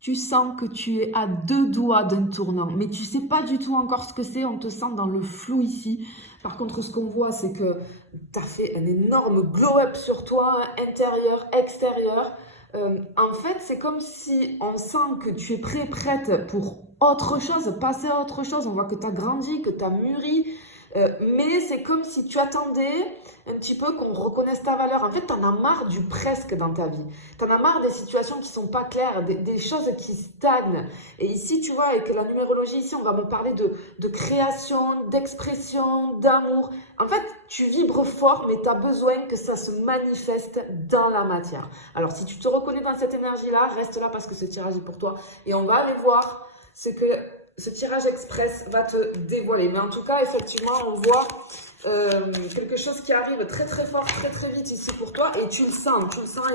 Tu sens que tu es à 2 doigts d'un tournant, mais tu sais pas du tout encore ce que c'est, on te sent dans le flou ici. Par contre, ce qu'on voit, c'est que tu as fait un énorme glow-up sur toi, intérieur, extérieur. En fait, c'est comme si on sent que tu es prête pour autre chose, passer à autre chose. On voit que tu as grandi, que tu as mûri, mais c'est comme si tu attendais un petit peu qu'on reconnaisse ta valeur. En fait, tu en as marre du presque dans ta vie. Tu en as marre des situations qui sont pas claires, des choses qui stagnent. Et ici, tu vois, avec la numérologie, ici, on va me parler de création, d'expression, d'amour. En fait, tu vibres fort, mais tu as besoin que ça se manifeste dans la matière. Alors, si tu te reconnais dans cette énergie-là, reste là parce que ce tirage est pour toi. Et on va aller voir ce que ce tirage express va te dévoiler. Mais en tout cas, effectivement, on voit quelque chose qui arrive très très fort, très très vite ici pour toi. Et tu le sens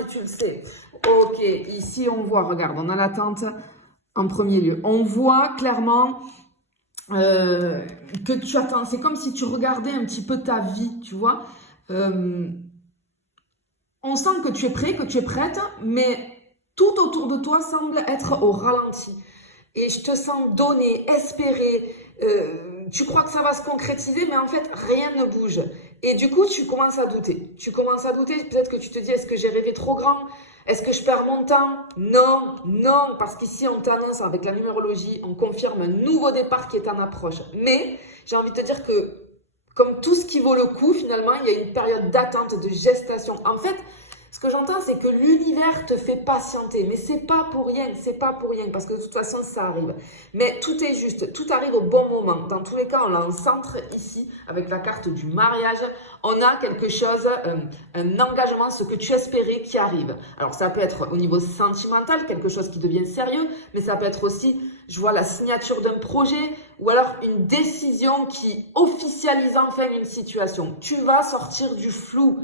et tu le sais. Ok, ici on voit, regarde, on a l'attente en premier lieu. On voit clairement que tu attends. C'est comme si tu regardais un petit peu ta vie, tu vois. On sent que tu es prêt, que tu es prête, mais tout autour de toi semble être au ralenti. Et je te sens donner, espérer, tu crois que ça va se concrétiser, mais en fait, rien ne bouge. Et du coup, tu commences à douter. Peut-être que tu te dis, est-ce que j'ai rêvé trop grand? Est-ce que je perds mon temps? Non, non, parce qu'ici, on t'annonce avec la numérologie, on confirme un nouveau départ qui est en approche. Mais j'ai envie de te dire que, comme tout ce qui vaut le coup, finalement, il y a une période d'attente, de gestation. En fait, ce que j'entends, c'est que l'univers te fait patienter, mais c'est pas pour rien, parce que de toute façon, ça arrive. Mais tout est juste, tout arrive au bon moment. Dans tous les cas, on l'a en centre ici, avec la carte du mariage. On a quelque chose, un engagement, ce que tu espérais qui arrive. Alors, ça peut être au niveau sentimental, quelque chose qui devient sérieux, mais ça peut être aussi, je vois la signature d'un projet, ou alors une décision qui officialise enfin une situation. Tu vas sortir du flou.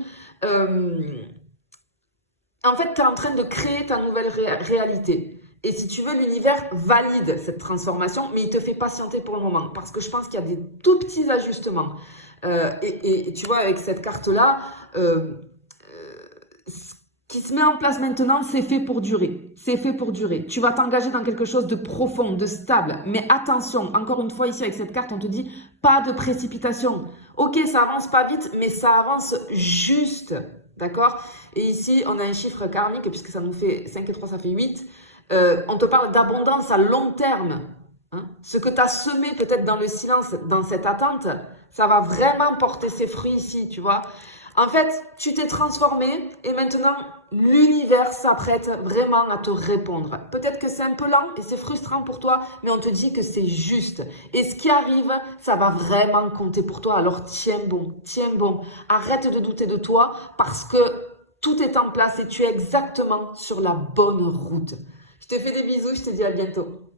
En fait, tu es en train de créer ta nouvelle réalité. Et si tu veux, l'univers valide cette transformation, mais il te fait patienter pour le moment. Parce que je pense qu'il y a des tout petits ajustements. Et tu vois, avec cette carte-là, ce qui se met en place maintenant, c'est fait pour durer. C'est fait pour durer. Tu vas t'engager dans quelque chose de profond, de stable. Mais attention, encore une fois, ici, avec cette carte, on te dit pas de précipitation. Ok, ça avance pas vite, mais ça avance juste. D'accord? Et ici, on a un chiffre karmique, puisque ça nous fait 5 et 3, ça fait 8. On te parle d'abondance à long terme. Hein? Ce que tu as semé peut-être dans le silence, dans cette attente, ça va vraiment porter ses fruits ici, tu vois. En fait, tu t'es transformé et maintenant, l'univers s'apprête vraiment à te répondre. Peut-être que c'est un peu lent et c'est frustrant pour toi, mais on te dit que c'est juste. Et ce qui arrive, ça va vraiment compter pour toi. Alors tiens bon, tiens bon. Arrête de douter de toi parce que tout est en place et tu es exactement sur la bonne route. Je te fais des bisous, je te dis à bientôt.